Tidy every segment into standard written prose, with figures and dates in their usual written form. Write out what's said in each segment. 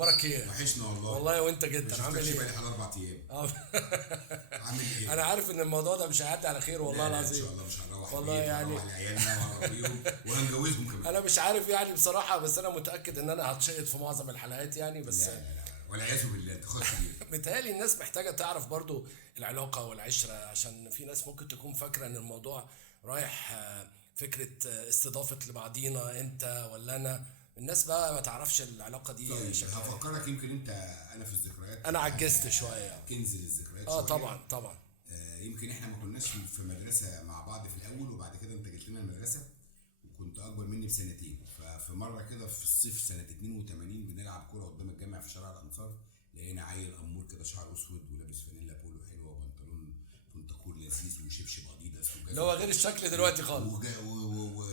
اخبارك ايه؟ وحشنا والله. والله وانت جدا، عامل ايه؟ ايه؟ بقالي حوالي 4 ايام. عامل ايه؟ انا عارف ان الموضوع ده مش هيعدي على خير والله لا ان العظيم. شاء الله مش هنروح والله البيت يعني وهنروح لعيالنا وهنربيهم وهنجوزهم كمان. انا مش عارف يعني بصراحه، بس انا متاكد ان انا هتشقط في معظم الحلقات يعني، بس لا والعياذ بالله تاخد كتير. متهيألي الناس محتاجه تعرف برضو العلاقه والعشره، عشان في ناس ممكن تكون فاكره ان الموضوع رايح فكره استضافه لبعضينا انت ولا انا. الناس بقى ما تعرفش العلاقه دي طيب شكلها إيه. هفكرك، يمكن انت انا في الذكريات انا عجزت شويه. كنز للذكريات اه شوية. طبعا. يمكن احنا ما كناش في مدرسه مع بعض في الاول، وبعد كده انت جيت لنا المدرسه وكنت اكبر مني بسنتين. ففي مره كده في الصيف سنه 82 بنلعب كوره قدام الجامع في شارع الانصار، لقينا عيل امور كده شعره اسود ولابس فانيلا بولو حلوه وبنطلون بنطلون لذيذ وشبشب اديداس اللي هو غير الشكل دلوقتي خالص.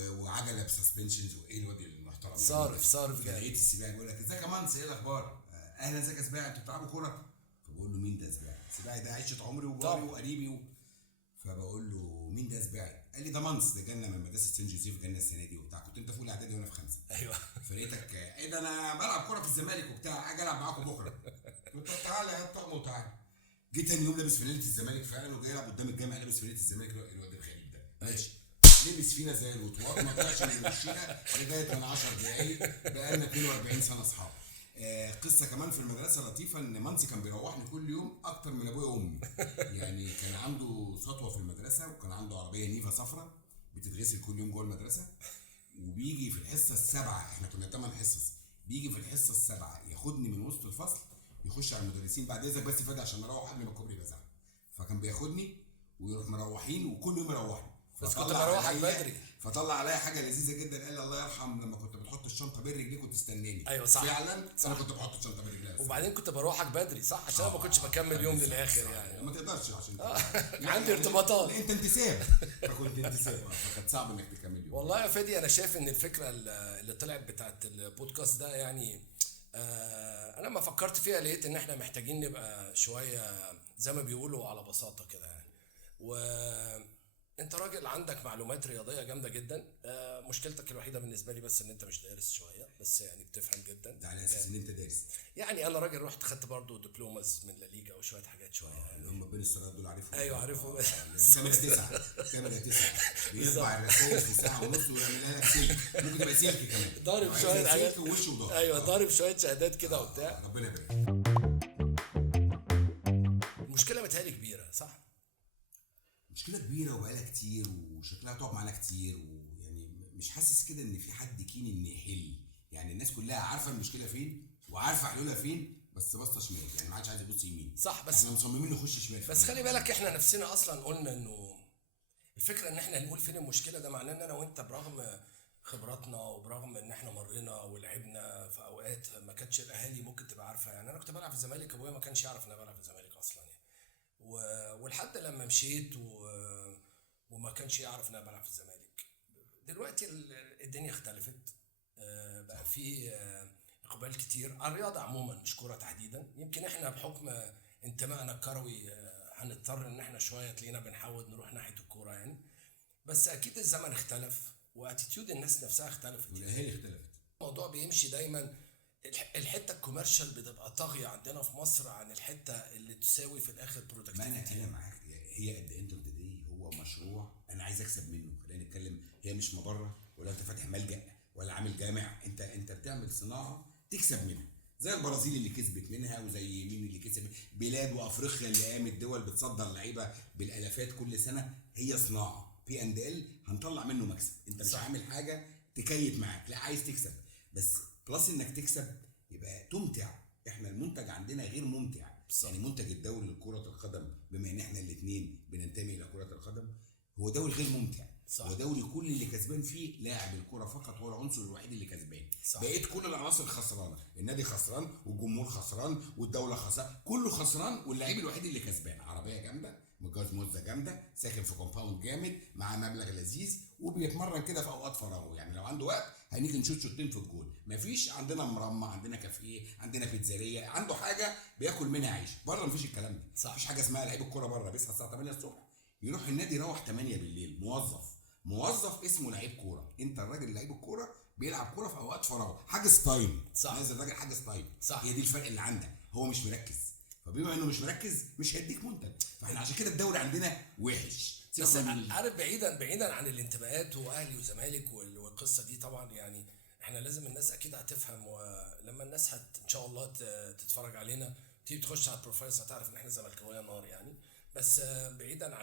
وعجله بسسبنشنز، وايه الواد المحترم صارف جاي. لقيت السباعي بيقول لك ازيك يا مانس، ايه الاخبار؟ اهلا، ازيك يا سباعي، انتوا بتلعبوا كوره؟ فبقول له مين ده سباعي؟ سباعي ده عيشه عمري وجاري وقريبي فبقول له مين ده سباعي؟ قال لي ده مانس، ده جالنا من مدرسه سان جوزيف، جالنا السنه دي وبتاع، كنت انت في اولى اعدادي وانا في 5. ايوه. فلقيتك ايه ده، انا بلعب كوره في الزمالك وبتاع، اجي العب معاكم بكره. قلت له تعالى هات طقم وتعالى. جيت تاني يوم لابس فانيله الزمالك فعلا، وجاي العب قدام الجامع لابس فانيله الزمالك. الواد الغريب ده ماشي لبس فينا زي الوطواط، ما طلعش من وشنا لغايه من 10 دقايق، بقالنا 42 سنه اصحاب. قصه كمان في المدرسه لطيفه، ان مانسي كان بيروحني كل يوم اكتر من ابويا وامي. يعني كان عنده سطوه في المدرسه، وكان عنده عربيه نيفا صفراء بتتغسل كل يوم جوه المدرسه، وبيجي في الحصه السابعه، احنا كنا 8 حصص، بيجي في الحصه السابعه ياخدني من وسط الفصل يخش على المدرسين بعد اذنك بس فادي عشان نروح قبل ما الكوبري يبقى. فكان بياخدني ويروح مروحين، وكل يوم يروحني. بس كنت بروحك بدري. فطلع عليا حاجه لذيذه جدا، قال لي الله يرحم لما كنت بتحط الشنطه بين رجليك وتستناني. ايوه صح فعلا صح. انا كنت بحط الشنطه بين رجلي، وبعدين كنت بروحك بدري صح، عشان ما كنتش بكمل يوم للاخر يعني. ما تقدرش عشان يعني عندي ارتباطات. انت انتساب، فكنت انتساب، فكانت صعب انك تكمل يوم. والله يا فادي انا شايف ان الفكره اللي طلعت بتاعت البودكاست ده يعني انا لما فكرت فيها لقيت ان احنا محتاجين نبقى شويه زي ما بيقولوا على بساطه كده يعني. وانت راجل عندك معلومات رياضيه جامده جدا. مشكلتك الوحيده بالنسبه لي بس ان انت مش دارس شويه، بس يعني بتفهم جدا. ده على اساس ان انت دارس. يعني انا راجل رحت خدت برضو دبلومز من لا ليجا وشويه حاجات شويه يعني. اللي هم بين الصالات دول عارفهم. ايوه عارفهم. كاميرا 9 بيطبع الرسائل في ساعه ونص ويعملها لك سلك، ممكن تبقى سلك كمان، ضارب شويه حاجات سلك ووش وضهر. ايوه ضارب شويه شهادات كده وبتاع. ربنا يبارك. المشكله متهيألي كبيره صح؟ مشكله كبيره وبقالها كتير وشكلها تقعد معانا كتير، ويعني مش حاسس كده ان في حد كين ان يحل. يعني الناس كلها عارفه المشكله فين وعارفه حلولها فين، بس باصه شمال، يعني ما عادش عايز يبص يمين. صح. بس احنا مصممين نخش شمال. بس خلي بالك احنا نفسنا اصلا قلنا انه الفكره ان احنا نقول فين المشكله، ده معناه ان انا وانت برغم خبراتنا وبرغم ان احنا مرينا ولعبنا في اوقات ما كانتش الاهالي ممكن تبقى عارفه. يعني انا كنت بلعب في الزمالك، ابويا ما كانش يعرف ان انا بلعب في الزمالك اصلا يعني. ولحد لما مشيت وما كانش يعرف ان انا بلعب في الزمالك. دلوقتي الدنيا اختلفت، بقى في اقبال كتير على الرياضه عموما مش كوره تحديدا. يمكن احنا بحكم انتمائنا الكروي هنضطر ان احنا شويه تلاقينا بنحاول نروح ناحيه الكوره يعني. بس اكيد الزمن اختلف واتيتيود الناس نفسها اختلفت والاهالي اختلفت. الموضوع بيمشي دايما. الحته الكوميرشال بتبقى طاغيه عندنا في مصر عن الحته اللي تساوي في الاخر ما برودكتيفيتي. انا معاك، هي قد انت دي هو مشروع انا عايز اكسب منه. خلينا نتكلم، هي مش مبره ولا انت فاتح ملجأ ولا عامل جامع، انت بتعمل صناعه تكسب منها، زي البرازيل اللي كسبت منها، وزي مين اللي كسب، بلاد وافريقيا اللي قامت دول بتصدر لعيبه بالالافات كل سنه. هي صناعه بي اند ال، هنطلع منه مكسب. انت مش عامل حاجه تكيف معاك، لا عايز تكسب. بس بلس انك تكسب يبقى تمتع. احنا المنتج عندنا غير ممتع. يعني منتج الدوري لكرة القدم، بما ان احنا الاثنين بننتمي الى كرة القدم، هو دوري غير ممتع. صح. هو دوري كل اللي كسبان فيه لاعب الكرة فقط، هو العنصر الوحيد اللي كسبان. بقيت كل العناصر خسرانه، النادي خسران والجمهور خسران والدولة خسران، كله خسران، واللاعب الوحيد اللي كسبان عربية جامدة، متجوز موزة جامدة، ساكن في كومباوند جامد، معاه مبلغ لذيذ، وبيتمرن كده في اوقات فراغه. يعني لو عنده وقت هنيجي نشوط شوطين في الجول. مفيش عندنا مرمى، عندنا كافيه، عندنا بيتزاريه، عنده حاجه بياكل منها عيش. بره مفيش الكلام ده. مفيش حاجه اسمها لعيب الكوره بره بيصحى الساعه 8 الصبح يروح النادي يروح 8 بالليل. موظف اسمه لعيب كوره. انت الراجل لعيب الكوره بيلعب كوره في اوقات فراغ، حاجز تايم. صح. نازل الراجل حاجز تايم. صح. هي دي الفرق اللي عندك، هو مش مركز، فبما انه مش مركز مش هيديك منتج. فاحنا عشان كده الدوري عندنا وحش. بس عارف، بعيدا عن الانتماءات واهلي وزمالك والقصه دي طبعا، يعني احنا لازم الناس اكيد هتفهم، ولما الناس ان شاء الله تتفرج علينا، تيجي تخش على البروفايلز هتعرف ان احنا زملكاويه نار يعني. بس بعيدا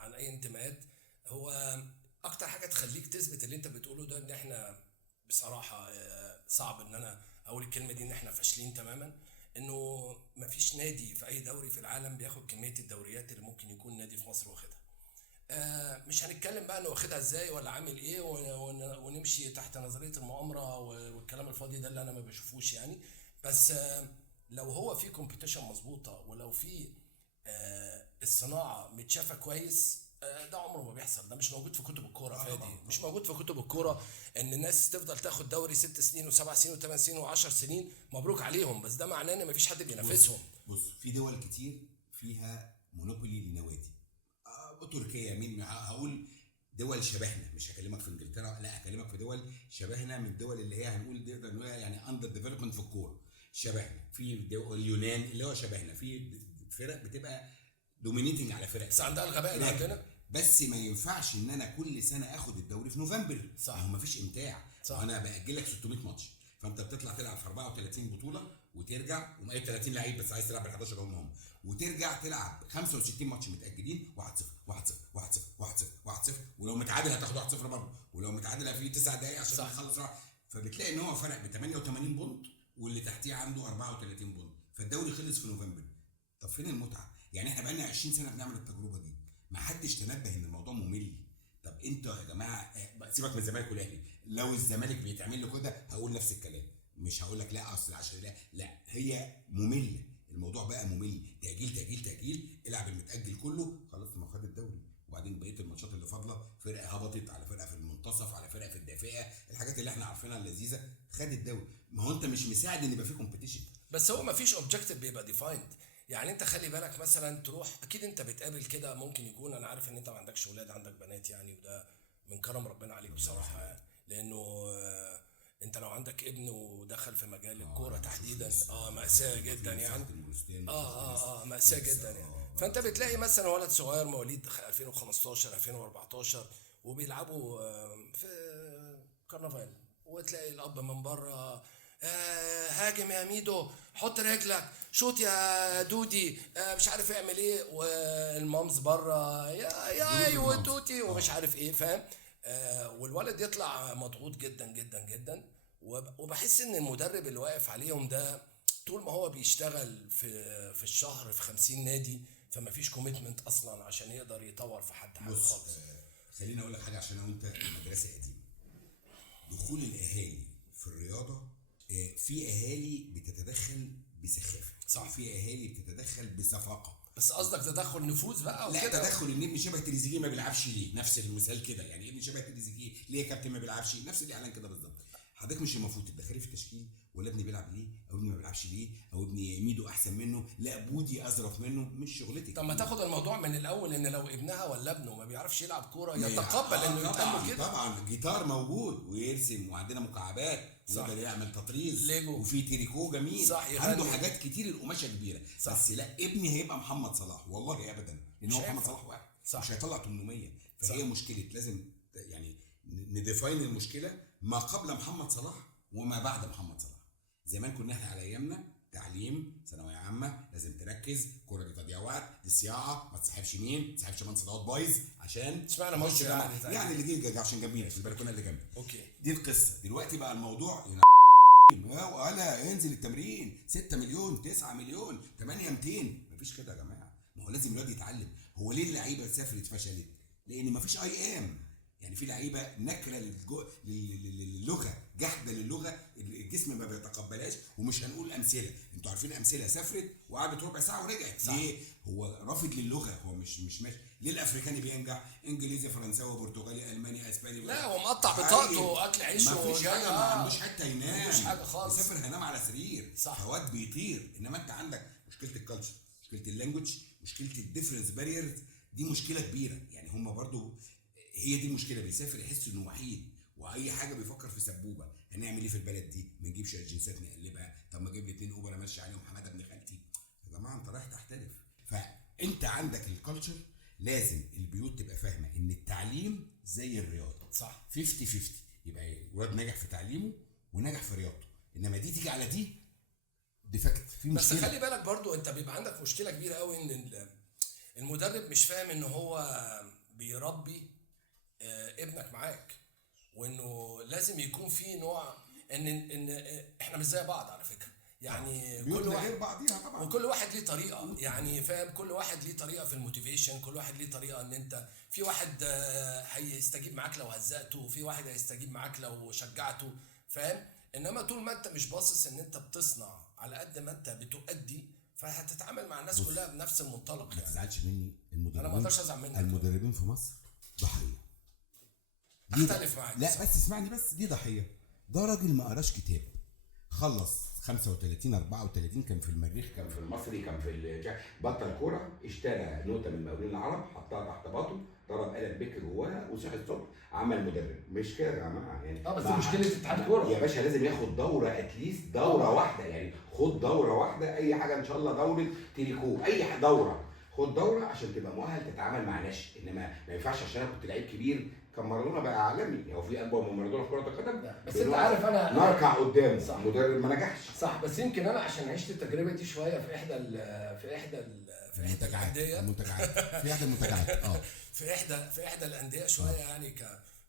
عن اي انتماءات، هو اكتر حاجه تخليك تثبت اللي انت بتقوله ده ان احنا بصراحه صعب ان انا اقول الكلمه دي ان احنا فاشلين تماما، انه مفيش نادي في اي دوري في العالم بياخد كميه الدوريات اللي ممكن يكون نادي في مصر واخدها. مش هنتكلم بقى انه واخدها ازاي ولا عامل ايه ونمشي تحت نظريه المؤامره والكلام الفاضي ده اللي انا ما بشوفوش يعني. بس لو هو في كومبيتيشن مظبوطه، ولو في الصناعه متشافه كويس، ده عمره ما بيحصل. ده مش موجود في كتب الكوره فادي، مش موجود في كتب الكوره ان الناس تفضل تاخد دوري 6 سنين و7 سنين و8 سنين و10 سنين. مبروك عليهم، بس ده معناه ان مفيش حد بينافسهم. بص في دول كتير فيها مونوبولي لنوادي. تركيا، مين هقول دول شبهنا، مش هكلمك في انجلترا، لا هكلمك في دول شبهنا، من الدول اللي هي هنقول نقدر نقول يعني اندر ديفلوبمنت في الكوره. شبهنا في دول اليونان اللي هو شبهنا، في فرق بتبقى دومينيتنج على فرق بس عندها الغباء اللي عندنا. بس ما ينفعش ان انا كل سنه اخد الدوري في نوفمبر. صح. ما هو مفيش امتاع. صح. وانا باجل لك 600 ماتش، فانت بتطلع تلعب في 34 بطوله وترجع، ومعايا 30 لعيب بس عايز تلعب بال 11 هم، وترجع تلعب 65 ماتش متاجلين 1-0 1-0 1-0 1-0 1-0، ولو متعادل هتاخد 1-0 برضه، ولو متعادل في 9 دقائق عشان تخلص. فبتلاقي ان هو فرق ب 88 بونت، واللي تحتيه عنده 34 بونت، فالدوري خلص في نوفمبر. طب فين المتعه؟ يعني احنا بقالنا 20 سنه بنعمل التجربه دي، ما حدش تنبه ان الموضوع ممل. طب انتوا يا جماعه سيبك من الزمالك والاهلي، لو الزمالك بيتعمل له كده هقول نفس الكلام، مش هقول لك لا اصل عشان لا هي ممله. الموضوع بقى ممل، تاجيل تاجيل تاجيل، العب المتاجل كله خلاص ما خد الدوري، وبعدين بقيه الماتشات اللي فاضله فرقه هبطت على فرقه في المنتصف على فرقه في الدافئه، الحاجات اللي احنا عارفينها اللذيذه خد الدوري. ما هو انت مش مساعد ان يبقى في كومبيتيشن. بس هو ما فيش اوبجيكتيف بيبقى ديفايند. يعني انت خلي بالك مثلا تروح، اكيد انت بتقابل كده، ممكن يكون، انا عارف ان انت ما عندكش اولاد، عندك بنات يعني، وده من كرم ربنا عليك بصراحه يعني. لانه انت لو عندك ابن ودخل في مجال الكوره تحديدا، مأساة جدا يعني. مأساة جدا يعني. فانت بتلاقي مثلا ولد صغير مواليد 2015 2014 وبيلعبوا في كرنفال، وتلاقي الاب من بره هاجم يا ميدو، حط رجلك، شوت يا دودي، مش عارف يعمل ايه، والمامز بره يا ايوه توتي ومش عارف ايه، فاهم؟ والولد يطلع مضغوط جدا جدا جدا. وبحس ان المدرب اللي واقف عليهم ده طول ما هو بيشتغل في الشهر في 50 نادي، فما فيش كوميتمنت اصلا عشان يقدر يطور في حد حاجه خالص. خليني اقول لك حاجه، عشان انا وانت مدرسه قديمه. دخول الاهالي في الرياضه، في اهالي بتتدخل بسخافه، صح، في اهالي بتتدخل بصفاقه. بس قصدك تدخل نفوذ بقى لا وكده؟ تدخل ان ابني شبه تريزيجيه ما بيلعبش ليه، نفس المثال كده يعني، ابني شبه تريزيجيه ليه يا كابتن ما بيلعبش، نفس الاعلان كده بالظبط. حضرتك مش المفروض تتدخلي في التشكيل، ولا ابني بيلعب ليه، او ابني ما بيلعبش ليه، او ابني ميدو احسن منه، لا بودي اظرف منه، مش شغلتك. طب ما تاخد الموضوع من الاول، ان لو ابنها ولا ابنه ما بيعرفش يلعب كوره يتقبل انه يتقال كده. طبعا جيتار موجود ويرسم، وعندنا مكعبات ويقدر يعمل تطريز ليجو، وفي تريكو جميل، صح، عنده حاجات كتير، القماشه كبيره، صح. بس لا ابني هيبقى محمد صلاح والله ابدا، لان هو محمد صلاح واحد، مش هيطلع 800. فهي صح. مشكله لازم يعني نديفاين المشكله ما قبل محمد صلاح وما بعد محمد صلاح. زمان كنا احنا على ايامنا تعليم ثانويه عامه لازم تركز، كوره دي تضييع وقت، دي صياعه، ما تصاحبش مين، ما تصاحبش منصب دوت بايظ، عشان اشمعنى ماتش يعني اللي جه عشان جنبينا في البلكونه اللي جنبي. اوكي، دي القصه. دلوقتي بقى الموضوع ولا انزل التمرين 6 مليون 9 مليون 8 200، مفيش كده يا جماعه. ما هو لازم الواد يتعلم. هو ليه اللعيبه سافرت فشلت؟ لان مفيش يعني في لعيبه نكره للغه، جحده للغه، الجسم ما بيتقبلهاش. ومش هنقول امثله، انتوا عارفين امثله سافرت وقعدت ربع ساعه ورجعت. ليه؟ هو رافض للغه، هو مش ماشي. ليه الافريكاني بينجح؟ انجليزي فرنساوي برتغالي الماني اسباني، لا هو مقطع بطاقته اكل عيشه، مفيش حاجه، ما عندوش حته ينام، مفيش حاجه خالص، يسافر هينام على سرير، فواد بيطير. انما انت عندك مشكله الكالتشر، مشكله اللانجوج، مشكله الديفرنس باريرز، دي مشكله كبيره يعني. هم برضو هي دي المشكله، بيسافر يحس انه وحيد واي حاجه بيفكر في سبوبه. هنعمل ايه في البلد دي؟ ما نجيب شويه جنسات نقلبها، طب ما اجيب لي 2 اوبر امشي عليهم حماده ابن خالتي. يا جماعه انت رايح تحترف. فانت عندك الكالتشر، لازم البيوت تبقى فاهمه ان التعليم زي الرياضه، صح 50 50. يبقى الولد ناجح في تعليمه ونجح في رياضته، انما دي تيجي على دي ديفكت في بس مشكله. خلي بالك برضو انت بيبقى عندك مشكله كبيره قوي ان المدرب مش فاهم ان هو بيربي ابنك معاك، وانه لازم يكون في نوع ان احنا مش زي بعض على فكره، يعني كل بيوتنا واحد غير بعضيها طبعا. وكل واحد ليه طريقه، يعني فاهم، كل واحد ليه طريقه في الموتيفيشن، كل واحد ليه طريقه ان انت في واحد هيستجيب معاك لو هزقته، وفي واحد هيستجيب معاك لو شجعته، فاهم. انما طول ما انت مش باصص ان انت بتصنع على قد ما انت بتؤدي، فهتتعامل مع الناس كلها بنفس المنطلق ما يعني. تزعلش مني، المدربين انا ما اقدرش ازعل منك. المدربين في مصر ضحيه. اختلف معاك. لا بس اسمعني بس، دي ضحيه. ده راجل ما قراش كتاب، خلص 35 34 كان في المريخ، كان في المصري، كان في بطل كوره، اشترى نوته من المقاولين العرب، حطها تحت باطه، ضرب قلم بيك جواها وصحي الصبح عمل مدرب. مش كده يا جماعه يعني. بس مشكله اتحاد الكوره يا باشا لازم ياخد دوره، اتليست دوره واحده يعني. خد دوره واحده، اي حاجه ان شاء الله، دوره تريكو، اي دوره، خد دوره عشان تبقى مؤهل تتعامل مع ناشئ. انما ما ينفعش عشان انا كنت لعيب كبير كان مارادونا بقى عالمي، هو في اكبر من مارادونا في كره القدم؟ بس انت عارف انا نركع قدامه، صح. مدرب ما نجحش. صح، بس يمكن انا عشان عشت التجربه دي شويه في احدى الانديه، المنتجعات في احدى المنتجعات في احدى الانديه شويه يعني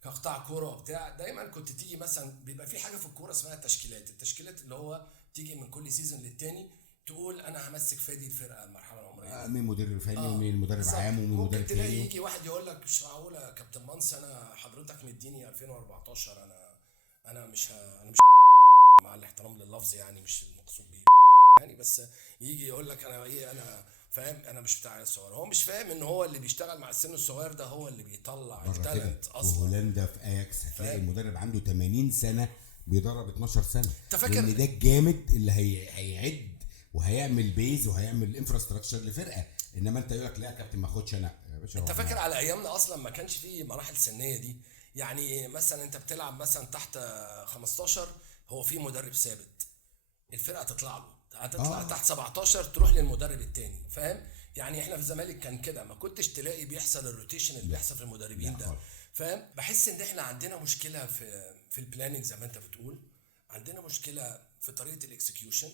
كقطاع كوره وبتاع. دايما كنت تيجي مثلا بيبقى في حاجه في الكوره اسمها التشكيلات اللي هو تيجي من كل سيزون للتاني تقول انا همسك فادي الفرقه المرحله العمريه. مين مدرب فني ومين مدرب عام ومين مدرب ممكن تلاقي تاني. يجي واحد يقول لك مش معقوله يا كابتن منص، انا حضرتك مديني 2014، انا مش مع الاحترام لللفظ يعني مش المقصود بيه يعني، بس يجي يقول لك انا فاهم، انا مش بتاع الصغير. هو مش فاهم ان هو اللي بيشتغل مع السن الصغير ده هو اللي بيطلع التالنت اصلا. وهولندا في اياكس هتلاقي المدرب عنده 80 سنه بيدرب 12 سنه. انت فاكر ان ده الجامد اللي هيعد وهيعمل بيز وهيعمل انفراستراكشر لفرقه. انما انت يقول لك لا يا كابتن ما اخدش انا يا باشا. انت فاكر على ايامنا اصلا ما كانش فيه مراحل سنيه دي، يعني مثلا انت بتلعب مثلا تحت 15 هو في مدرب ثابت، الفرقه تطلع له، هتطلع تحت 17 تروح للمدرب التاني، فاهم. يعني احنا في الزمالك كان كده، ما كنتش تلاقي بيحصل الروتيشن اللي بيحصل في المدربين ده، فاهم. بحس ان احنا عندنا مشكله في البلاننج زي ما انت بتقول، عندنا مشكله في طريقه الاكسكيوشن.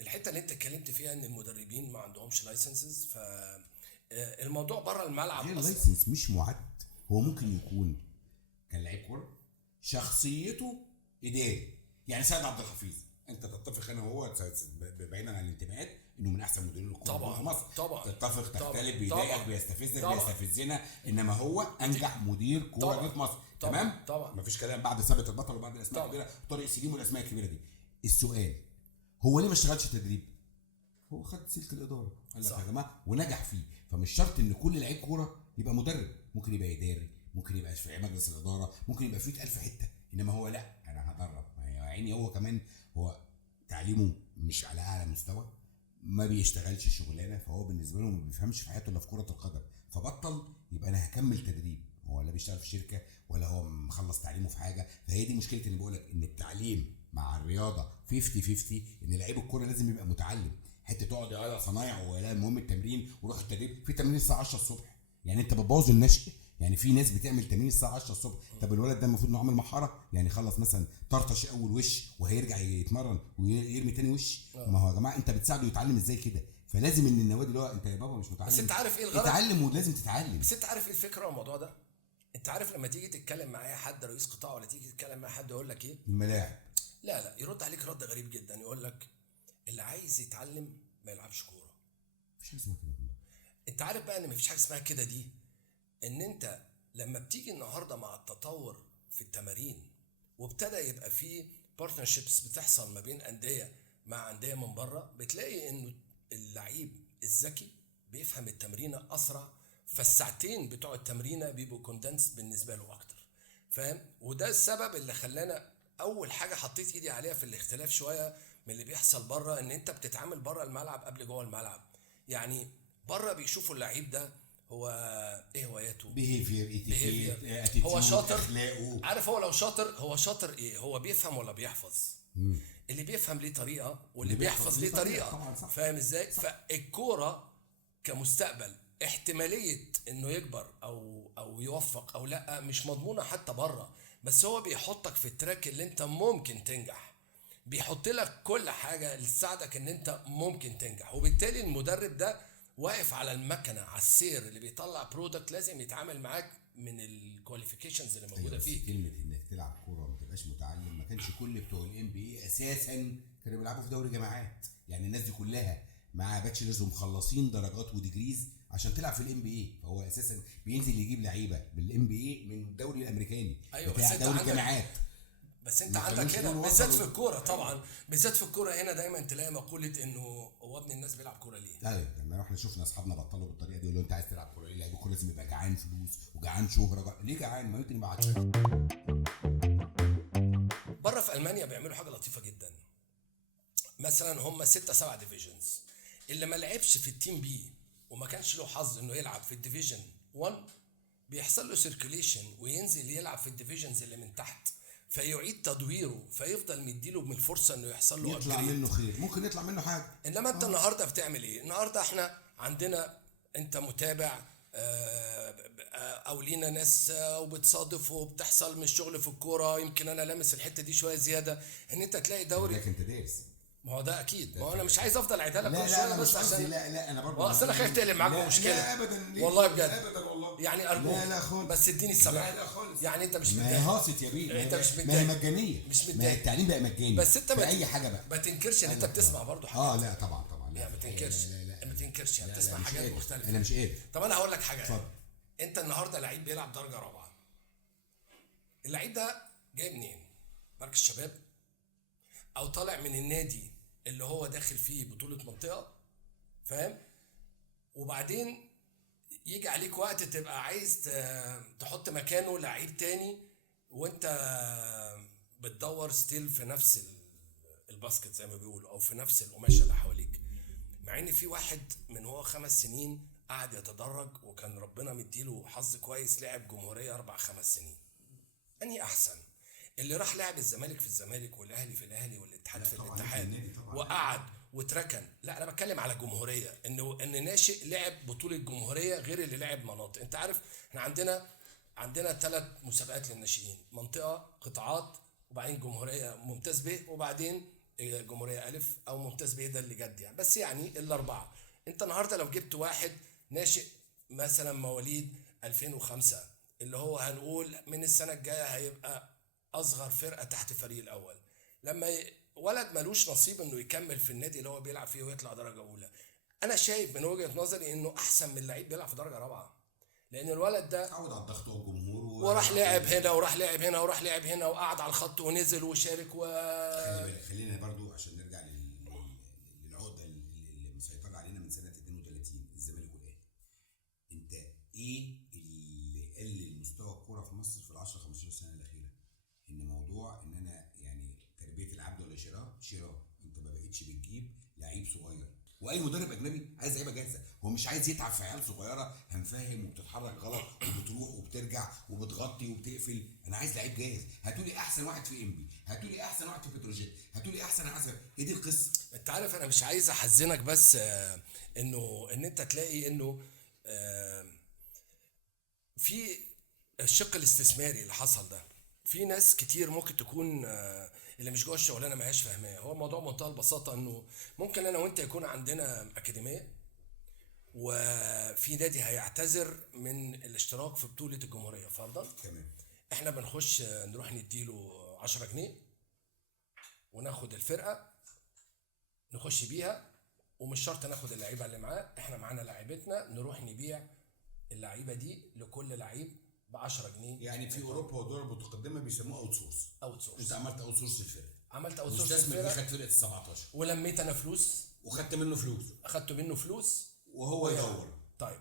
الحته اللي انت اتكلمت فيها ان المدربين ما عندهمش لايسنسز، فالموضوع بره الملعب اصلا اللايسنس مش معد. هو ممكن يكون كان لعيب كوره شخصيته اداري، يعني سيد عبد الحفيظ انت تتفق انا وهو بعيدا عن الانتماءات انه من احسن مديرين الكوره في مصر. طبعا تتفق تختلف، بيضايقك بيستفزك بيستفزنا، انما هو انجح مدير كوره في مصر. تمام طبعا مفيش كلام بعد ثابت البطل وبعد الاسماء الكبيره طارق سليم والاسماء الكبيره دي. السؤال هو ليه ما اشتغلش تدريب؟ هو خد سلك الاداره قال لك يا جماعه ونجح فيه. فمش شرط ان كل لعيب كوره يبقى مدرب، ممكن يبقى اداري، ممكن يبقى في مجلس الاداره، ممكن يبقى فيه 1000 حته. انما هو لا انا هدرب يا عيني. هو كمان هو تعليمه مش على اعلى مستوى، ما بيشتغلش شغلانه، فهو بالنسبه له ما بيفهمش في حياته الا في كره القدم، فبطل. يبقى انا هكمل تدريب، هو لا بيشتغل في شركه ولا هو مخلص تعليمه في حاجه. فهي دي مشكله اللي بقول لك ان التعليم مع الرياضه 50 50. ان لعيب الكوره لازم يبقى متعلم، حته تقعد يا صنايع ولا المهم التمرين وروح التدريب. في تمرين الساعه 10 الصبح، يعني انت بتبوظ النشء. يعني في ناس بتعمل تمرين الساعه 10 الصبح، طب الولد ده المفروض انه عامل محاره، يعني خلص مثلا طرطش اول وش وهيرجع يتمرن ويرمي تاني وش. ما هو يا جماعه انت بتساعده يتعلم ازاي كده. فلازم ان النوادي اللي هو انت يا بابا مش متعلم، بس انت عارف ايه الغلط؟ اتعلم ولازم تتعلم. بس انت عارف ايه الفكره والموضوع ده؟ انت عارف لما تيجي تتكلم مع اي حد رئيس قطاع ولا تيجي تتكلم مع حد يقول لك ايه؟ الملاعب. لا يرد عليك رد غريب جدا، يقول لك اللي عايز يتعلم ما يلعبش كوره. مفيش حاجه اسمها كده. انت عارف بقى ان مفيش حاجه اسمها كده دي، ان انت لما بتيجي النهارده مع التطور في التمارين وابتدى يبقى فيه بارتنرشيبس بتحصل ما بين انديه مع انديه من بره، بتلاقي انه اللعيب الذكي بيفهم التمرينه اسرع، فالساعتين بتوع التمرينه بيبقوا كوندنس بالنسبه له اكتر، فاهم. وده السبب اللي خلانا اول حاجه حطيت ايدي عليها في الاختلاف شويه من اللي بيحصل بره، ان انت بتتعامل بره الملعب قبل جوه الملعب. يعني بره بيشوفوا اللعيب ده هو ايه هواياته، بيهيفير، behavior. هو شاطر، اخلاقه. عارف هو لو شاطر، هو شاطر ايه، هو بيفهم ولا بيحفظ؟ اللي بيفهم ليه طريقه واللي بيحفظ ليه طريقه. طبعا صح. فاهم ازاي؟ فالكوره كمستقبل احتماليه انه يكبر او يوفق او لا مش مضمونه حتى بره، بس هو بيحطك في التراك اللي انت ممكن تنجح، بيحط لك كل حاجه تساعدك ان انت ممكن تنجح. وبالتالي المدرب ده واقف على المكنه، على السير اللي بيطلع برودكت، لازم يتعامل معاك من الكواليفيكيشنز اللي موجوده بس فيه. كلمه انك تلعب كوره وما تبقاش متعلم، ما كانش كل بتوع الام بي اي اساسا كانوا بيلعبوا في دوري جماعات. يعني الناس دي كلها مع باتشلرز ومخلصين درجات وديجريز عشان تلعب في الام بي اي، فهو اساسا بينزل يجيب لعيبه بالام بي اي من الدوري الامريكاني أيوة، بتاع بس أنت دوري عندك- الجامعات. بس انت ما عندك كانوش هنا دول بالذات وصلوا. في الكوره طبعا، بالذات في الكوره هنا دايما تلاقي مقوله انه هو ابن الناس بيلعب كوره ليه؟ ايوه، لما احنا شفنا اصحابنا بطلوا بالطريقه دي، يقولوا انت عايز تلعب كوره ليه؟ لعيب الكوره لازم يبقى جعان فلوس وجعان شهره. ليه جعان؟ ما يمكن يبقى عطشان. بره في المانيا بيعملوا حاجه لطيفه جدا. مثلا هم 6-7 ديفيجنز، اللي ما لعبش في التيم بي وما كانش له حظ انه يلعب في الديفيجن 1 بيحصل له سيركيليشن وينزل يلعب في الديفيجنز اللي من تحت، فيعيد تدويره، فيفضل مديله من الفرصه انه يحصل له يطلع upgrade. منه خير، ممكن يطلع منه حاجه. انما انت النهارده بتعمل ايه؟ النهارده احنا عندنا انت متابع او لينا ناس وبتصادف وبتحصل من الشغل في الكوره، يمكن انا لامس الحته دي شويه زياده، ان انت تلاقي دوري. لكن انت دارس. ما هو ده اكيد، ما هو انا مش عايز افضل اعيدها لك لا كل لا شويه انا بس مش قصدي، عشان لا انا برضه ما اصل انا خايف تقلب معاك بمشكله. لا ابدا، ليه؟ والله بجد ابدا والله. يعني ارجوك، لا خالص. بس اديني السماح. لا خالص. يعني انت مش ما هي متضايق، هاصت يا بيه، انت مش ما هي متضايق. مجانيه، مش ما هي متضايق. التعليم بقى مجاني بس انت في اي حاجه بقى. ما تنكرش ان انت بتسمع برضه حاجات. لا طبعا لا. يعني ما تنكرش، لا ما تنكرش، يعني لا، بتسمع مش حاجات قادر. مختلفه. انا مش قادر. طب انا هقول لك حاجه. اتفضل. انت النهارده لعيب بيلعب درجه رابعه، اللعيب ده جاي منين؟ مركز شباب، او طالع من النادي اللي هو داخل فيه بطوله منطقه، فاهم؟ وبعدين يجي عليك وقت تبقى عايز تحط مكانه لعيب تاني، وانت بتدور ستيل في نفس الباسكت زي ما بيقولوا، او في نفس القماشه اللي حواليك، مع ان في واحد من هو 5 سنين قاعد يتدرج وكان ربنا مديله حظ كويس، لعب جمهوريه 4-5 سنين. انهي احسن؟ اللي راح لعب الزمالك في الزمالك والاهلي في الاهلي والاتحاد في الاتحاد وقعد واتركن؟ لا انا بتكلم على جمهوريه، ان ناشئ لعب بطوله جمهوريه غير اللي لعب مناطق. انت عارف احنا عندنا 3 مسابقات للناشئين، منطقه، قطاعات، وبعدين جمهوريه ممتاز ب، وبعدين جمهوريه الف او ممتاز ب، ده اللي جد يعني، بس يعني الاربعه. انت النهارده لو جبت واحد ناشئ مثلا مواليد 2005 اللي هو هنقول من السنه الجايه هيبقى اصغر فرقه تحت فريق الاول، لما ولد ملوش نصيب انه يكمل في النادي اللي هو بيلعب فيه ويطلع درجه اولى، انا شايف من وجهه نظري انه احسن من اللعيب بيلعب في درجه رابعه، لان الولد ده اتعود على الضغط والجمهور وراح لعب هنا وراح لعب هنا وراح لعب هنا وقعد على الخط ونزل وشارك خلي بالك، خلينا برضو عشان نرجع للعقده اللي مسيطره علينا من سنه 32 الزمالك والاهلي. انت ايه اللي قلل مستوى الكوره في مصر في ال 10 15 سنه الاخيره؟ ان موضوع ان انا يعني تربيه العبد ولا شراء. انت ما بقتش بتجيب لعيب صغير، واي مدرب اجنبي عايز لعيبه جاهزه، هو مش عايز يتعب في عيال صغيره هنفهم وبتتحرك غلط وبتروح وبترجع وبتغطي وبتقفل. انا عايز لعيب جاهز. هاتولي احسن واحد في انبي، هاتولي احسن واحد في بتروجيت، هاتولي احسن حسب. هي دي القصه. انت عارف انا مش عايز احزنك، بس ان انت تلاقي انه في الشق الاستثماري اللي حصل ده، في ناس كتير ممكن تكون اللي مش جوه الشغلانه ما هياش فاهماه. هو الموضوع منتهى البساطه، انه ممكن انا وانت يكون عندنا اكاديميه وفي نادي هيعتذر من الاشتراك في بطوله الجمهوريه فرضا، تمام. احنا بنخش نروح نديله 10 جنيه وناخد الفرقه نخش بيها، ومش شرط ناخد اللعيبه اللي معاه، احنا معانا لعيبتنا نروح نبيع اللعيبه دي لكل لعيب ب 10 جنيه. يعني في اوروبا ودول المتقدمه بيسموه اوت سورس. انت عملت اوت سورس الفرقه، عملت اوت سورس الفرقه، خدت فرقه ال 17 ولميت انا فلوس وخدت منه فلوس، اخدت منه فلوس وهو يدور. طيب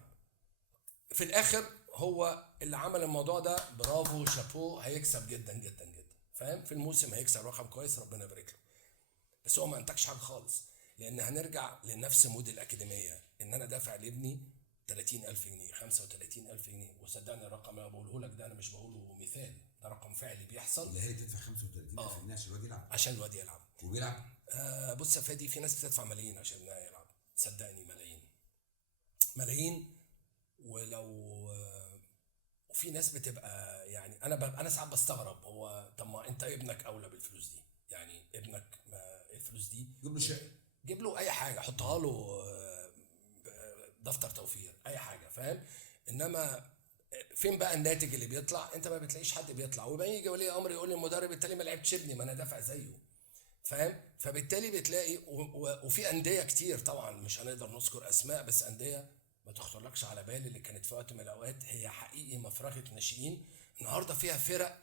في الاخر هو اللي عمل الموضوع ده، برافو شابو، هيكسب جدا جدا جدا، فاهم؟ في الموسم هيكسب رقم كويس، ربنا يبارك له، بس هو ما انتجش حاجه خالص، لان هنرجع لنفس مود الاكاديميه، ان انا دافع لابني 30,000 جنيه 35,000 جنيه. وصدقني الرقم اللي انا بقوله لك ده انا مش بقوله مثال، ده رقم فعلي بيحصل. اللي هي تدفع 35,000 جنيه عشان الواد يلعب. عشان الواد يلعب وبيلعب. بص يا فادي، في ناس بتدفع ملايين عشان يلعب، صدقني ملايين ملايين. ولو وفي ناس بتبقى يعني انا ساعات بستغرب، هو طب ما انت ابنك اولى بالفلوس دي، يعني ابنك ما الفلوس دي جيب له شقه، جيب له اي حاجه، حطها له دفتر توفير اي حاجه، فاهم؟ انما فين بقى الناتج اللي بيطلع؟ انت ما بتلاقيش حد بيطلع، وبقى يجي ولي امر يقول للمدرب التاني ما لعبتش ابني، ما انا دافع زيه، فاهم؟ فبالتالي بتلاقي وفي انديه كتير طبعا مش هنقدر نذكر اسماء، بس انديه ما تخطرلكش على بال اللي كانت في وقت من الاوقات هي حقيقي مفرغه ناشئين، النهارده فيها فرق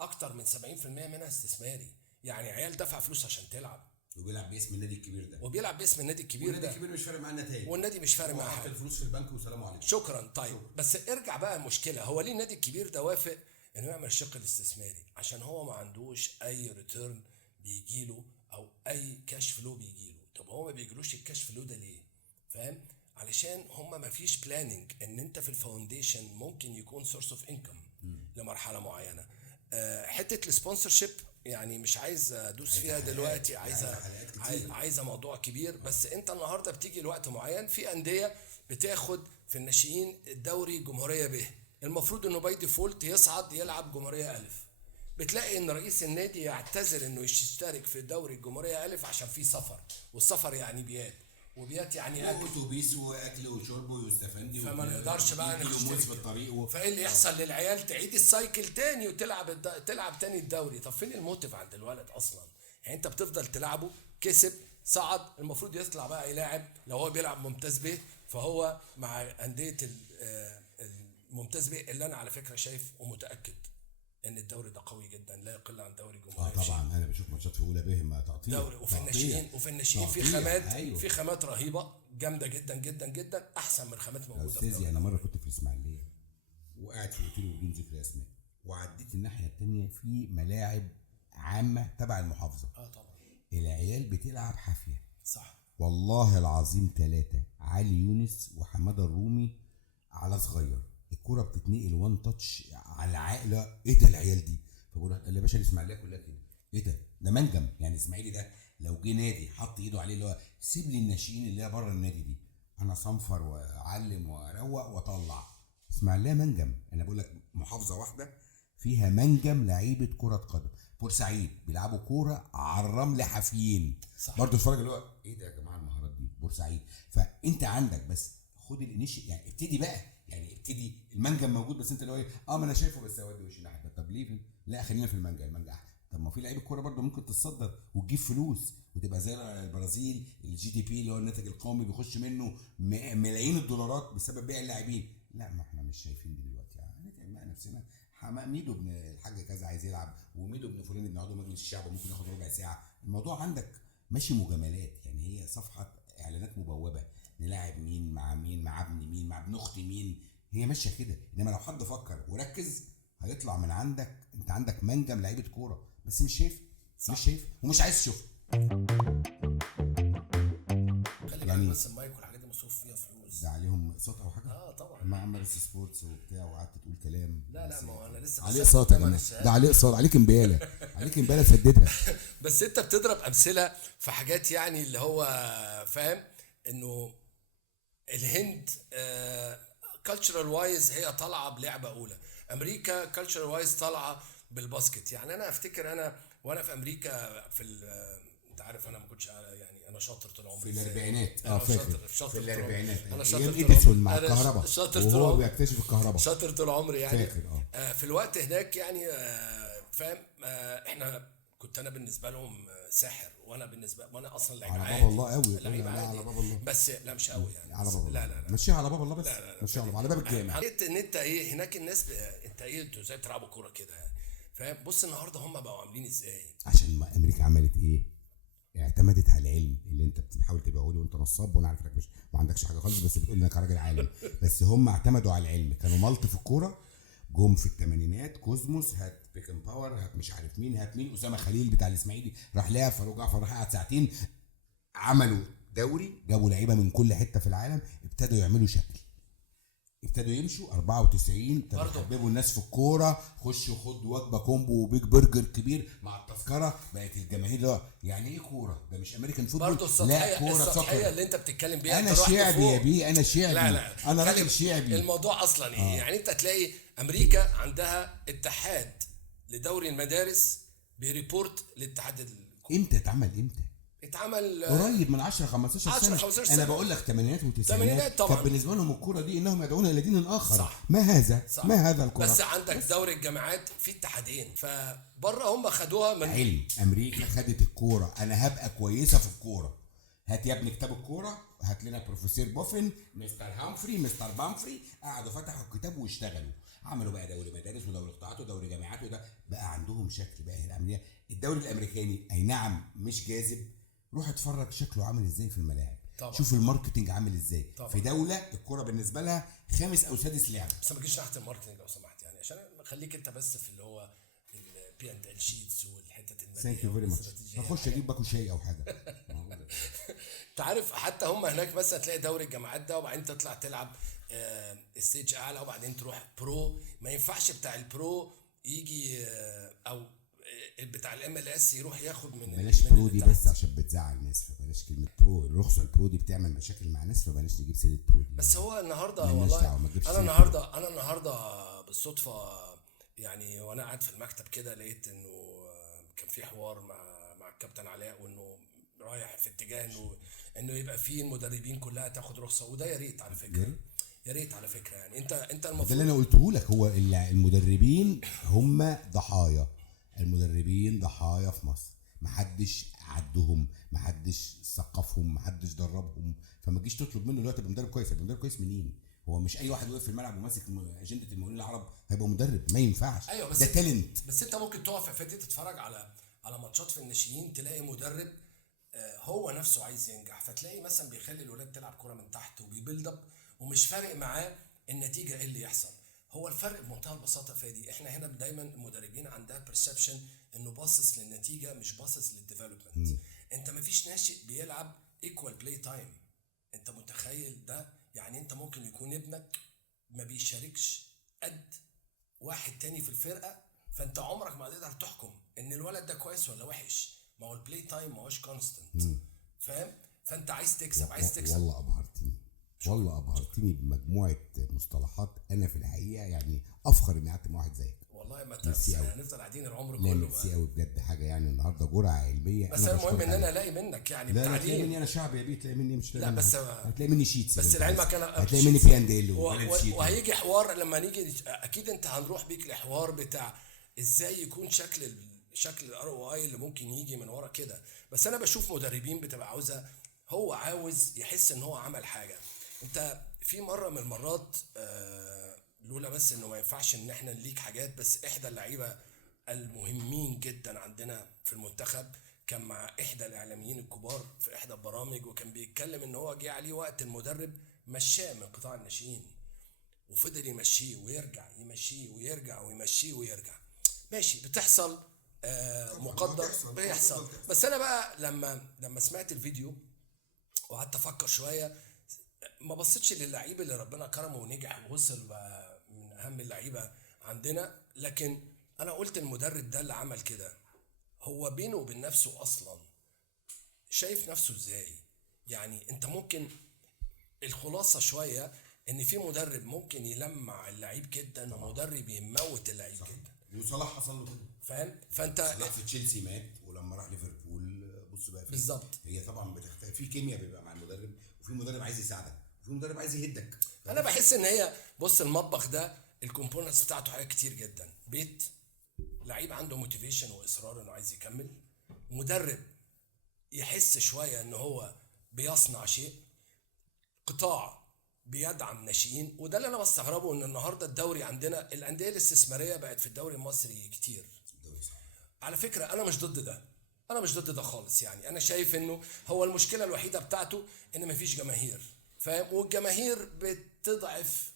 اكتر من 70% منها استثماري، يعني عيال دفع فلوس عشان تلعب وبيلعب باسم النادي الكبير ده، وبيلعب باسم النادي الكبير والنادي ده، الكبير مش فارق معاه النتائج، والنادي مش فارق معاه حط حاجه، الفلوس في البنك وسلام عليكم. شكرا. طيب بس ارجع بقى المشكله، هو ليه النادي الكبير ده وافق انه يعمل الشق الاستثماري؟ عشان هو ما عندوش اي ريتيرن بيجيله او اي كاش فلو بيجيله. طب هو ما بيجيلوش الكاش فلو ده ليه؟ فاهم؟ علشان هم ما فيش بلاننج ان انت في الفاونديشن ممكن يكون سورس اوف انكم لمرحله معينه. حته السبونسرشيب يعني مش عايز ادوس فيها دلوقتي، عايزه موضوع كبير، بس انت النهارده بتيجي لوقت معين في انديه بتاخد في الناشئين الدوري جمهوريه ب، المفروض انه باي ديفولت يصعد يلعب جمهوريه الف، بتلاقي ان رئيس النادي يعتذر انه يشترك في الدوري الجمهوريه الف عشان في سفر، والسفر يعني بيات، وبيات يعني اكل واتوبيس واكل وشرب ويستفندي، فما نقدرش بقى نشترك في الطريق فايه اللي يحصل للعيال؟ تعيد السايكل تاني تلعب تاني الدوري. طب فين الموتيف عند الولد اصلا؟ يعني انت بتفضل تلعبه، كسب صعد، المفروض يطلع بقى يلاعب، لو هو بيلعب ممتاز به فهو مع انديه الممتاز به، اللي انا على فكره شايف ومتاكد ان الدوري ده قوي جدا لا يقل عن دوري جمهوريه. طبعا انا بشوف ماتشات في اولى به ما تقطيع دوري، وفي الناشئين في خامات، أيوه. في خامات رهيبه جامده جدا جدا جدا، احسن من خامات موجوده في الدوري. انا مره كنت في الاسماعيليه وقاعد في اوتيل بدون ذكر اسماء، وعديت الناحيه الثانيه في ملاعب عامه تبع المحافظه. طبعا العيال بتلعب حافيه، صح والله العظيم، 3 علي يونس وحماده الرومي على صغير، الكرة بتتنقل وان تاتش على العائله، ايه ده العيال دي؟ فبقول قال يا باشا الاسماعيليه كلها كده، ايه ده منجم، يعني الاسماعيلي ده لو جه نادي حط ايده عليه اللي هو سيب لي الناشئين اللي هي بره النادي دي، انا صنفر واعلم واروق واطلع. اسماعيليه منجم، انا بقول لك محافظه واحده فيها منجم لعيبه كره قدم. بورسعيد بيلعبوا كوره على الرمل حافيين، برضه اتفرج اللي هو ايه ده يا جماعه المهارات دي بورسعيد. فانت عندك بس خد الانيش، يعني ابتدي بقى، يعني ابتدي، المنجم موجود بس انت اللي هو ايه، ما انا شايفه بس اودي وشي ناحيه، طب ليه؟ لا خلينا في المنجم احسن. طب ما في لعيبه كوره برضه ممكن تتصدر وتجيب فلوس وتبقى زي البرازيل، الجي دي بي اللي هو الناتج القومي بيخش منه ملايين الدولارات بسبب بيع اللاعبين. لا ما احنا مش شايفين دي دلوقتي، يعني نتعب بقى نفسنا. ميدو ابن الحاج كذا عايز يلعب، وميدو ابن فلان ابن عضو مجلس الشعب وممكن ياخد ربع ساعه، الموضوع عندك ماشي مجاملات، يعني هي صفحه اعلانات مبوبه، نلاعب مين مع مين مع ابن مين مع ابن اخت مين، هي ماشيه كده. انما لو حد فكر وركز هيطلع من عندك، انت عندك منجم لعيبه كوره بس مش شايف، مش شايف ومش عايز تشوف. خلي بالك بس المايك والحاجات دي مصروف فيها فلوس، ده عليهم اقساط او حاجه؟ طبعا ما عمل سبورتس وبتاع وقعدت تقول كلام. لا ما هو انا لسه عليه اقساط، ده عليه اقساط، عليك امبالة عليك امبالة سددها. بس انت بتضرب امثله في حاجات يعني اللي هو فاهم انه الهند كالتشرال وايز هي طالعه بلعبه اولى، امريكا كالتشرال وايز طالعه بالباسكت. يعني انا افتكر انا وانا في امريكا في انت عارف انا ما كنتش يعني انا شاطر طول عمري في الاربعينات، فاكر في الاربعينات انا شاطر اديسون مع الكهرباء وهو بيكتشف الكهرباء، شاطر طول عمري يعني فاكر في الوقت هناك يعني فاهم احنا كنت انا بالنسبه لهم ساحر، وانا اصلا لعيب عادي على باب الله قوي، لعيب عادي على باب الله، بس لا مش قوي يعني على باب الله، لا مشيها على باب الله بس، مشيها على باب الجامع. حكيت ان انت ايه هناك الناس انت ايه انتوا ازاي بتلعبوا كوره كده يعني فاهم؟ بص النهارده هم بقوا عاملين ازاي، عشان ما امريكا عملت ايه، اعتمدت على العلم اللي انت بتحاول تبيعه لي وانت نصاب، وانا عارف انك مش ما عندكش حاجه خالص، بس بتقول انك راجل عالم، بس هم اعتمدوا على العلم، كانوا ملط في الكوره، جم في الثمانينات كوزموس، هات بيكن باور، هات مش عارف مين، هات مين، اسامه خليل بتاع الاسماعيلي راح لعب، فاروق جعفر راح قعد ساعتين، عملوا دوري، جابوا لعيبه من كل حته في العالم، ابتدوا يعملوا شكل. ابتدوا يمشوا 94 برضه. حببوا الناس في الكوره، خش وخد وجبه كومبو وبيج برجر كبير مع التذكره، بقت الجماهير لا يعني ايه كوره ده مش امريكان فوتبول، برضه السطحيه، لا كوره السطحيه سكر. اللي انت بتتكلم بيها انا انت رحت شعبي فوق. يا بيه، انا شعبي. لا انا خلي راجل شعبي. الموضوع اصلا ايه؟ يعني انت تلاقي امريكا عندها اتحاد لدوري المدارس بيريبورت لاتحاد امتى اتعمل امتى؟ اتعمل قريب من 10 15 10 سنه. 15 انا سنة. بقول لك ثمانينات وتسعينات الثمانينات طبعاً. كان بالنسبه لهم الكوره دي انهم يدعون الى دين اخر. صح. ما هذا صح. ما هذا الكوره. بس عندك دوري الجامعات في اتحادين، فبره هم خدوها من علم امريكا خدت الكوره، انا هبقى كويسه في الكوره، هات يا ابني كتاب الكوره، هات لنا بروفيسور بوفن، مستر هامفري، مستر بامفري، قعدوا فتحوا الكتاب واشتغلوا، عملوا بقى دوري مدارس ودوري قطاعات ودوري جامعات، وده بقى عندهم شكل بقى العمليه. الدوري الامريكاني اي نعم مش جاذب، روح اتفرج شكله عامل ازاي في الملاعب، طبعا. شوف الماركتنج عامل ازاي طبعا. في دوله الكوره بالنسبه لها خامس او سادس لعبه. بس ما تجيش ناحيه الماركتنج لو سمحت، يعني عشان خليك انت بس في اللي هو البي اند ال شيتس والحته الماليه. ثانك يو فيري ماتش. هخش اجيب باكو شاي او حاجه. انت عارف حتى هم هناك مثلا تلاقي دوري الجامعات ده وبعدين تطلع تلعب الستيج اعلى وبعدين تروح برو. ما ينفعش بتاع البرو يجي او بتاع الام ال اس يروح ياخد من بلاش من برو دي اللي بس عشان بتزعل الناس، فبلاش كلمه برو. الرخصه البرو دي بتعمل مشاكل مع ناس، فبلاش نجيب سيره برو دي. بس هو النهارده مالناش والله دعوة، ما تجيبش انا سيرة النهارده بالصدفه يعني وانا قاعد في المكتب كده لقيت انه كان في حوار مع الكابتن علاء، وانه رايح في اتجاه انه يبقى في المدربين كلها تاخد رخصه، وده يا ريت على فكره. يا ريت على فكره، يعني انت ده المفروض اللي انا قلته لك. هو المدربين هم ضحايا، المدربين ضحايا في مصر، محدش عدهم، محدش ثقفهم، محدش دربهم، فما تجيش تطلب منه دلوقتي يبقى مدرب كويس. يبقى مدرب كويس منين؟ هو مش اي واحد واقف في الملعب وماسك اجنده المقاولين العرب هيبقى مدرب، ما ينفعش. ايوه بس ده تالنت. بس انت ممكن تقف في فاتي تتفرج على ماتشات في الناشئين، تلاقي مدرب هو نفسه عايز ينجح، فتلاقي مثلا بيخلي الولاد تلعب كرة من تحت وبيبيلد اب ومش فارق معاه النتيجه ايه اللي يحصل. هو الفرق بمنتهى البساطه فادي، احنا هنا دايما المدربين عندها بيرسبشن انه باصص للنتيجه مش باصص للديفلوبمنت. انت مفيش ناشئ بيلعب ايكوال بلاي تايم، انت متخيل ده؟ يعني انت ممكن يكون ابنك ما بيشاركش قد واحد تاني في الفرقه، فانت عمرك ما هتقدر تحكم ان الولد ده كويس ولا وحش، ما هو البلاي تايم ما هوش كونستنت. فاهم؟ فانت عايز تكسب، عايز تكسب. والله ابهرتني، والله ابهرتني بمجموعه مصطلحات. انا في الحقيقه يعني افخر اني قعدت مع واحد زيك. والله ما بس هنفضل قاعدين العمر لا كله. ميرسي قوي بجد، حاجه يعني النهارده جرعه علميه. بس المهم ان انا الاقي منك يعني لا بتعليم. تلاقي مني انا شعبي يا بيه، تلاقي مني مش لا بس هتلاقي مني شيتس، بس لعلمك انا هتلاقي مني بيانديل وهيجي حوار لما نيجي اكيد انت هنروح بيك لحوار بتاع ازاي يكون شكل الار او اي اللي ممكن يجي من ورا كده. بس انا بشوف مدربين بتبقى هو عاوز يحس ان هو عمل حاجه. انت في مره من المرات لولا بس انه ما ينفعش ان احنا نليك حاجات، بس احدى اللعيبه المهمين جدا عندنا في المنتخب كان مع احدى الاعلاميين الكبار في احدى البرامج، وكان بيتكلم ان هو جه عليه وقت المدرب مشاه من قطاع الناشئين وفضل يمشيه ويرجع، يمشيه ويرجع ويمشيه ويرجع. ماشي، بتحصل مقدر، بيحصل. بس انا بقى لما سمعت الفيديو وقعدت افكر شويه، ما بصيتش للعيب اللي ربنا كرمه ونجح ووصل بقى من اهم اللعيبه عندنا، لكن انا قلت المدرب ده اللي عمل كده هو بينه وبين نفسه اصلا شايف نفسه ازاي. يعني انت ممكن الخلاصه شويه ان في مدرب ممكن يلمع اللعيب جدا ومدرب يموت اللعيب جدا. وصلاح حصل له كده، فاهم؟ فانت صلاح في تشيلسي مات، ولما راح ليفربول بص بقى بالظبط. هي طبعا بتختلف، في كيمياء بيبقى مع المدرب، وفي مدرب عايز يساعدك، وفي مدرب عايز يهدك. انا بحس ان هي بص المطبخ ده الكومبوننتس بتاعته حاجات كتير جدا. بيت لعيب عنده موتيفيشن واصرار انه عايز يكمل، مدرب يحس شويه ان هو بيصنع شيء، قطاع بيدعم ناشئين. وده اللي انا بستغربه ان النهارده الدوري عندنا الانديه الاستثماريه بقت في الدوري المصري كتير. على فكره انا مش ضد ده، انا مش ضد ده خالص. يعني انا شايف انه هو المشكله الوحيده بتاعته ان مفيش جماهير، فاهم؟ والجماهير بتضعف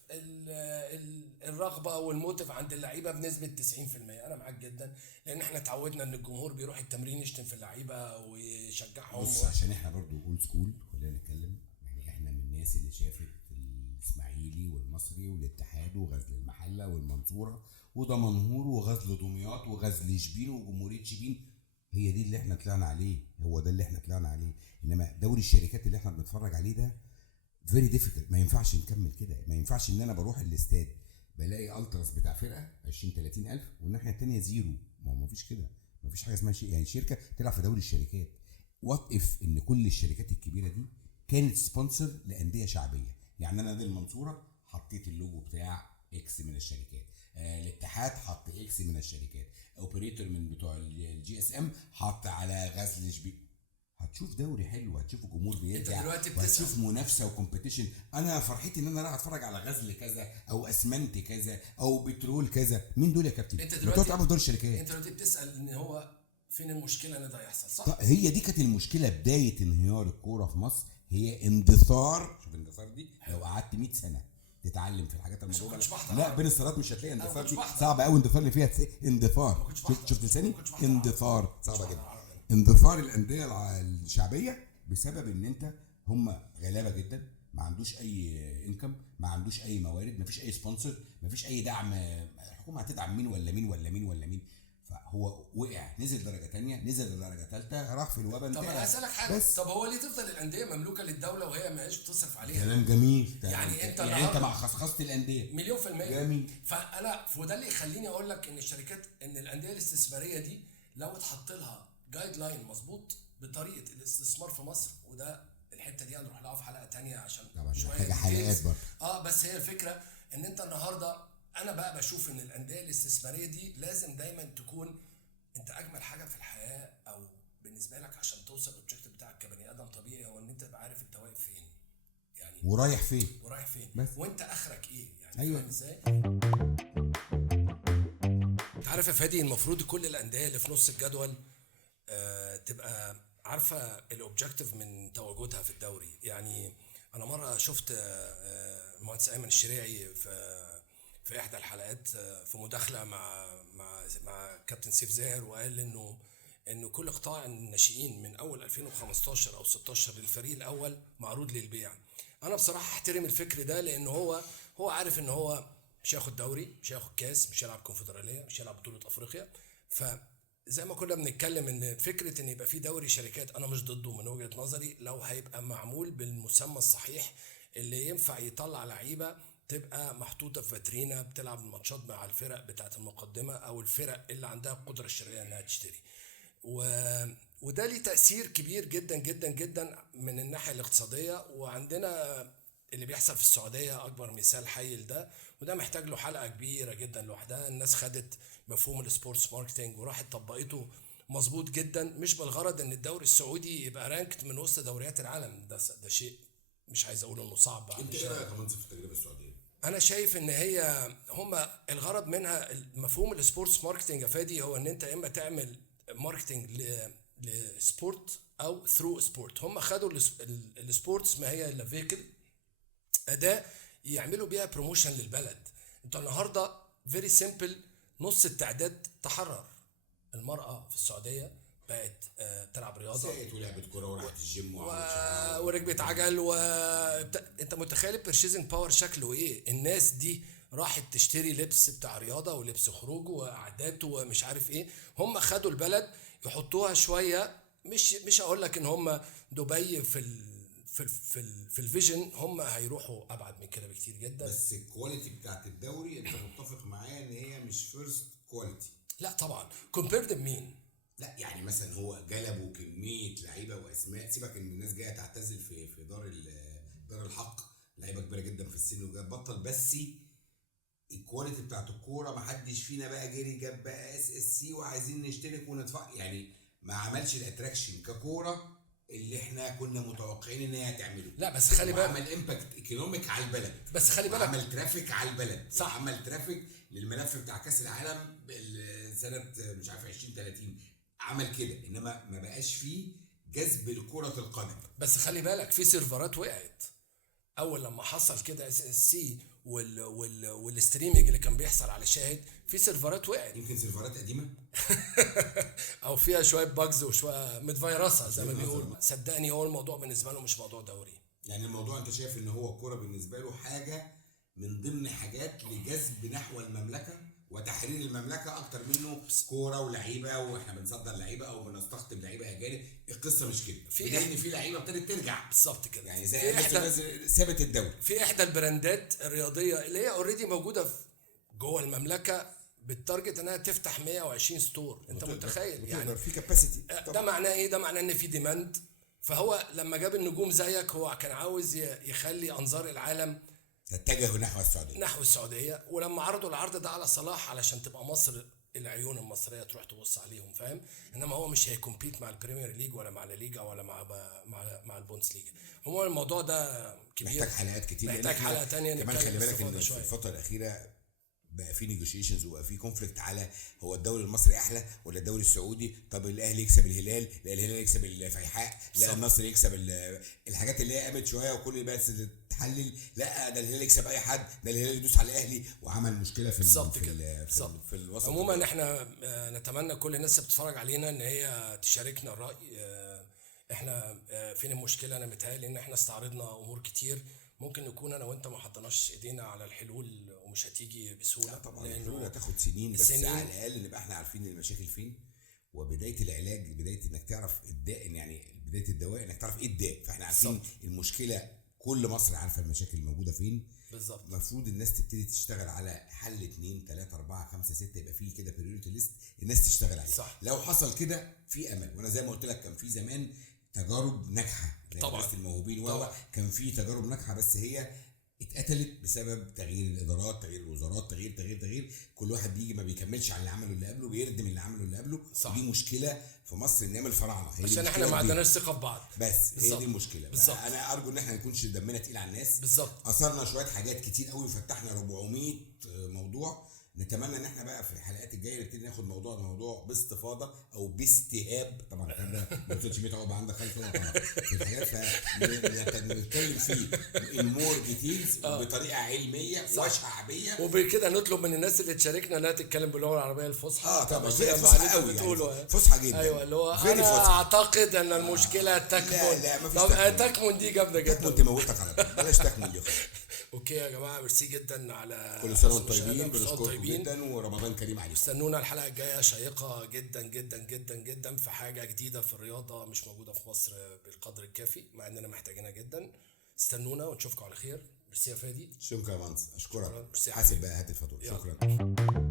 الرغبه والموتيف عند اللعيبه بنسبه 90%. انا معاك جدا، لان احنا اتعودنا ان الجمهور بيروح التمرين يشتم في اللعيبه ويشجعهم. بص عشان احنا برضو اولد سكول، خلينا نتكلم يعني احنا من الناس اللي شافت الاسماعيلي المصري والاتحاد وغزل المحله والمنصوره ودمنهور وغزل دمياط وغزل شبين وجمهوريه شبين. هي دي اللي احنا طلعنا عليه، هو ده اللي احنا طلعنا عليه. انما دوري الشركات اللي احنا بنتفرج عليه ده فيري ديفيكلت، ما ينفعش نكمل كده. ما ينفعش ان انا بروح الاستاد بلاقي التراس بتاع فرقه 20 30 الف والناحيه الثانيه زيرو. ما فيش كده، ما فيش حاجه اسمها يعني شركه تلعب في دوري الشركات. وات اف ان كل الشركات الكبيره دي كانت سبونسر لانديه شعبيه. يعني انا نادي المنصوره حطيت اللوجو بتاع اكس من الشركات، الاتحاد حط اكس من الشركات، اوبريتور من بتوع الجي اس ام حط على غزل شبين. هتشوف دوري حلو، هتشوف الجمهور بيرجع، وهتشوف منافسه وكومبيتيشن. انا فرحتي ان انا رايح اتفرج على غزل كذا او اسمنت كذا او بترول كذا. مين دول يا كابتن؟ انت دلوقتي تعرف دور الشركات. انت دلوقتي بتسال ان هو فين المشكله ان ده يحصل، صح؟ هي دي كانت المشكله. بدايه انهيار الكوره في مصر هي اندثار. شوف الاندثار دي لو قعدت 100 سنه تتعلم في الحاجات الموضوع لا بين الصالات مش هتلاقي اندثار. دي صعبه قوي اندثار اللي فيها اندثار. شفت لساني؟ اندثار صعبه جدا. اندثار الانديه الشعبيه بسبب ان انت هم غلابه جدا، ما عندوش اي انكم، ما عندوش اي موارد، ما فيش اي سبونسر، ما فيش اي دعم. الحكومه هتدعم مين ولا مين ولا مين ولا مين؟ فهو وقع، نزل درجه ثانيه، نزل درجه ثالثه، راح في الوبا. طب انا اسالك حاجه، طب هو ليه تفضل الانديه مملوكه للدوله وهي ما هيش بتصرف عليها؟ كلام جميل. يعني انت مع خصخصه الانديه مليون في المية. جميل. فانا وده اللي يخليني اقول لك ان الشركات، ان الانديه الاستثماريه دي لو اتحط لها جايد لاين مظبوط بطريقه الاستثمار في مصر، وده الحته دي هنروح لها في حلقه تانية عشان شويه حلقات برضه. بس هي الفكره ان انت النهارده انا بقى بشوف ان الانديه الاستثماريه دي لازم دايما تكون انت اجمل حاجه في الحياه، او بالنسبه لك عشان توصل للاوبجيكتيف بتاعك كبني ادم طبيعي، هو ان انت تبقى عارف انت واقف فين يعني ورايح فين بس. وانت اخرك ايه يعني. ايوه ازاي انت عارف يا فادي، المفروض كل الانديه اللي في نص الجدول تبقى عارفه الاوبجيكتيف من تواجدها في الدوري. يعني انا مره شفت المهندس ايمن الشريعي في احدى الحلقات في مداخله مع كابتن سيف زاهر، وقال انه كل قطاع الناشئين من اول 2015 او 16 للفريق الاول معروض للبيع. انا بصراحه احترم الفكر ده، لان هو عارف ان هو مش هياخد دوري، مش هياخد كاس، مش هيلعب كونفدراليه، مش هيلعب بطوله افريقيا. فزي ما كنا بنتكلم ان فكره ان يبقى في دوري شركات انا مش ضده من وجهه نظري، لو هيبقى معمول بالمسمى الصحيح اللي ينفع يطلع لعيبه تبقى محطوطه في فاترينا بتلعب الماتشات مع الفرق بتاعه المقدمه او الفرق اللي عندها القدره الشرائيه انها تشتري. وده ليه تاثير كبير جدا جدا جدا من الناحيه الاقتصاديه. وعندنا اللي بيحصل في السعوديه اكبر مثال حي لده، وده محتاج له حلقه كبيره جدا لوحدها. الناس خدت مفهوم السبورتس ماركتنج وراحت طبقته مظبوط جدا، مش بالغرض ان الدوري السعودي يبقى رانكت من وسط دوريات العالم. ده شيء مش عايز اقول انه صعب. انت ايه رايك كمان في التجربه السعوديه؟ انا شايف ان هي هما الغرض منها مفهوم السبورتس ماركتنج يا فادي، هو ان انت اما تعمل ماركتنج لسبورت او ثرو سبورت. هم خدوا السبورتس ما هي الا فيكل، اداه يعملوا بيها بروموشن للبلد. انت النهارده فيري سيمبل، نص التعداد تحرر. المراه في السعوديه بقت تلعب رياضه، ساقت ولعبت كوره وراحت الجيم وركبت عجل انت متخيل البرشيزنج باور شكله ايه؟ الناس دي راحت تشتري لبس بتاع رياضه ولبس خروج وقعدات ومش عارف ايه. هم خدوا البلد يحطوها شويه، مش اقول لك ان هم دبي في الفيجن، هم هيروحوا ابعد من كده بكتير جدا. بس الكواليتي بتاعت الدوري انت متفق معايا ان هي مش فيرست كواليتي؟ لا طبعا. كومبيرد بمين؟ لا يعني مثلا هو جلبوا كميه لعيبه واسماء، سيبك ان الناس جايه تعتزل في دار الحق، لعيبه كبيره جدا في السن وجايه تبطل، بس الكواليتي بتاعت الكوره ما حدش فينا بقى جري جاب بقى SSC وعايزين نشترك وندفع، يعني ما عملش الاتراكشن ككوره اللي احنا كنا متوقعين ان هي هتعمله. لا بس خلي بالك، عمل امباكت ايكونوميك على البلد، بس خلي بالك عمل ترافيك على البلد، صح. عمل ترافيك للملف بتاع كاس العالم سنه مش عارف 2030، عمل كده. انما ما بقاش فيه جذب لكره القدم. بس خلي بالك في سيرفرات وقعت اول لما حصل كده SSC والستريمنج اللي كان بيحصل على شاهد، في سيرفرات وقعت. يمكن سيرفرات قديمه او فيها شويه باجز وشويه متفيرسه زي ما بيقولوا. صدقني هو الموضوع بالنسبه له مش موضوع دوري. يعني الموضوع انت شايف ان هو الكوره بالنسبه له حاجه من ضمن حاجات لجذب نحو المملكه وتحرير المملكه اكتر منه كوره ولعيبه واحنا بنصدر لعيبه او بنستقطب لعيبه اجانب. القصه مش كده، لان في لعيبه ابتدت ترجع بالظبط كده. يعني زي الناس سابت الدوري. في احدى البراندات الرياضيه اللي هي اوريدي موجوده في جوه المملكه بالتارجت انها تفتح 120 ستور. انت متخيل يعني في كاباسيتي. ده معناه ايه؟ ده معناه ان في ديماند. فهو لما جاب النجوم زيك هو كان عاوز يخلي انظار العالم تتجه نحو السعوديه. ولما عرضوا العرض ده على صلاح علشان تبقى مصر العيون المصريه تروح تبص عليهم، فاهم؟ انما هو مش هيكمبيت مع البريمير ليج ولا مع الليجا ولا مع البونس ليجا. هو الموضوع ده كبير، محتاج حلقات كتير، محتاج حلقه تانية. كمان خلي بالك ان في شوية. الفتره الاخيره بقى في نيجوشيشنز وبقى في كونفليكت على هو الدوري المصري احلى ولا الدوري السعودي. طب الاهلي يكسب الهلال، لا الهلال يكسب الفيحاء، لا النصر يكسب الحاجات اللي هي قامت شويه وكل بقى تحلل، لا ده الهلال يكسب اي حد، ده الهلال يدوس على الاهلي، وعمل مشكله في في الوسط. عموما احنا نتمنى كل الناس اللي بتتفرج علينا ان هي تشاركنا الراي. احنا فين المشكله؟ انا متهيألي ان احنا استعرضنا امور كتير ممكن نكون انا وانت ما حطيناش ايدينا على الحلول ومش هتيجي بسهوله. طبعا الحلول هتاخد سنين، بس على الاقل نبقى احنا عارفين المشاكل فين، وبدايه العلاج بدايه انك تعرف الداء، يعني بدايه الدواء انك تعرف ايه الداء. فاحنا عارفين المشكله، كل مصر عارفه المشاكل الموجوده فين بالظبط. المفروض الناس تبتدي تشتغل على حل 2 3 4 5 6، يبقى فيه كده بريوريتي ليست الناس تشتغل عليه. صح. لو حصل كده في امل. وانا زي ما قلت لك كان في زمان تجارب ناجحه طبعا الموهوبين كان في تجارب ناجحه، بس هي اتقتلت بسبب تغيير الادارات، تغيير الوزارات، تغيير كل واحد بيجي ما بيكملش على اللي عمله اللي قبله، بيردم اللي عمله اللي قبله. دي مشكله في مصر، نعمل الفراعنه عشان احنا ما عندناش ثقه في بعض، بس هي دي المشكله. انا ارجو ان احنا ما نكونش دمنا تقيل على الناس. بالظبط. اثرنا شويه حاجات كتير قوي، فتحنا 400 موضوع. نتمنى ان احنا بقى في الحلقات الجايه نبتدي ناخد موضوع باستفاضه او باستيعاب. طبعا الكلام ده ما قلتش 100 عقبه عندك خلفيه طبعا في الحاجات، فنتكلم فيه المور ديتيلز بطريقه علميه وشعبيه، وبكده نطلب من الناس اللي تشاركنا انها تتكلم باللغه العربيه الفصحى. طبعا فصحى قوي يعني فصحى جدا. ايوه اللي هو انا اعتقد ان المشكله تكمن. لا تكمن دي جامده جدا. تكمن تموتك على طول، بلاش تكمن دي. اوكي يا جماعه، ميرسي جدا على كل سنه وانتم طيبين، بنشكركم جدا ورمضان كريم عليكم. استنونا الحلقه الجايه شيقه جدا جدا جدا جدا في حاجه جديده في الرياضه مش موجوده في مصر بالقدر الكافي، مع اننا محتاجينها جدا. استنونا ونشوفكم على خير. ميرسي يا فادي. شكرا يا مهندس، اشكرك. حاسب بقى، هات الفاتوره. شكرا.